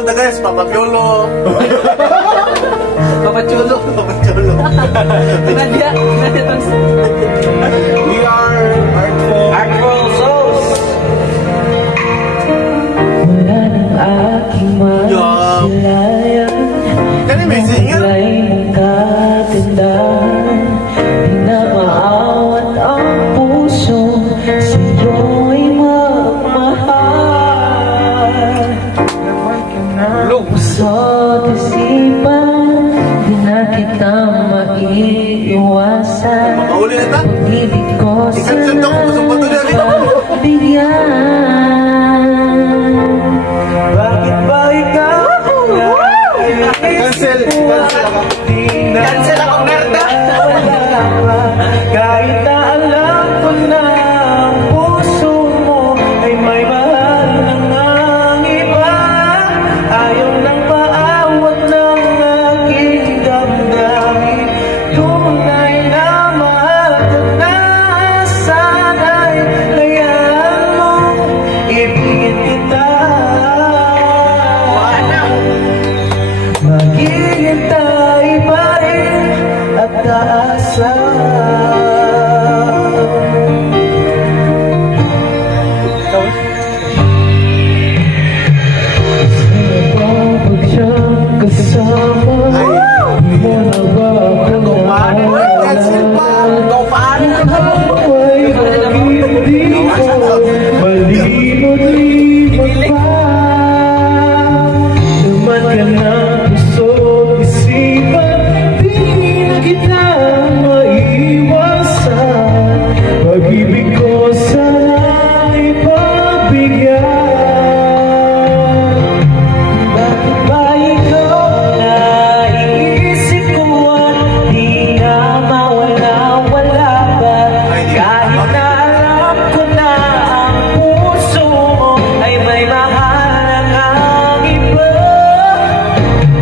banda guys, Papa Piolo. Papa Chulo. Papa Piolo. Nadia. We are Artful Souls. Wala ng aking masilayan. Kani may singer? Ay magkatindahan. Di na maawat ang puso. Sa'yo'y magmahal. Lungsod isipan. Di na kita maiiwasan. Makauli na ta? Pag-ibig ko Ikansyon daw kung gusto mo ito na rin. bigyan. Bakit ba ikaw? Cancel. Cancel ako, merda! Kahit na alam ko na ang puso mo ay may mahal ng iba, ayaw nang paawat ng aking damdamin. Tunay na mahal ka na, sana'y hayaan mo ibigin kita. Maghihintay pa rin at aasa. Pag siyang kasama, di mo na ba ako Cancel pa. Ikaw paano? ay hindi ko malimot-limot pa. Naman ka ng puso isipan, di na kita maiwasan. Pag-ibig ko sana'y pagbigyan. Bakit ba ikaw naiisip ko at di na mawala-wala ba? Kahit na alam ko na ang puso mo ay may mahal ng iba.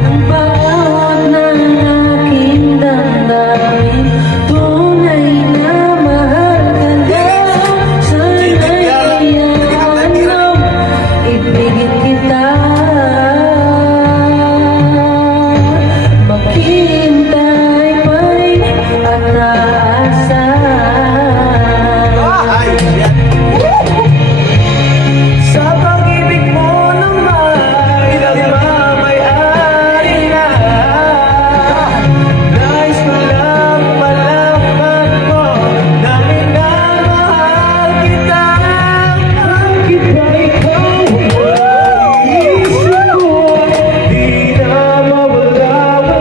Ang bawat ng aking damdamin, tunay na mahal ka na. Sana'y hayaan mo ibigin kita. Maghihintay pa rin at aasa. Ay, yan. Sa pag-ibig mo naman, nagmamayari na. Nais mo lang malaman mo na minamahal kita. Bakit ba ikaw iisip ko? Di na mawala-wala ka.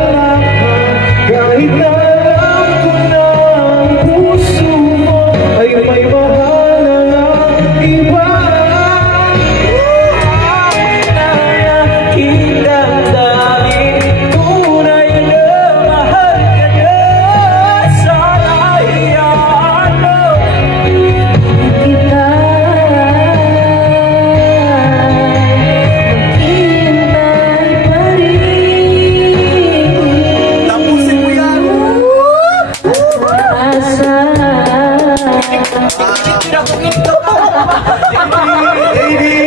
Kahit na alam ko na ang puso mo ay may mahal na iba. Aking damdamin, tunay na mahal ka na. Sana hayaan mo Kita maghihintay pa rin. Tapusin mo yan. Asa. Baby.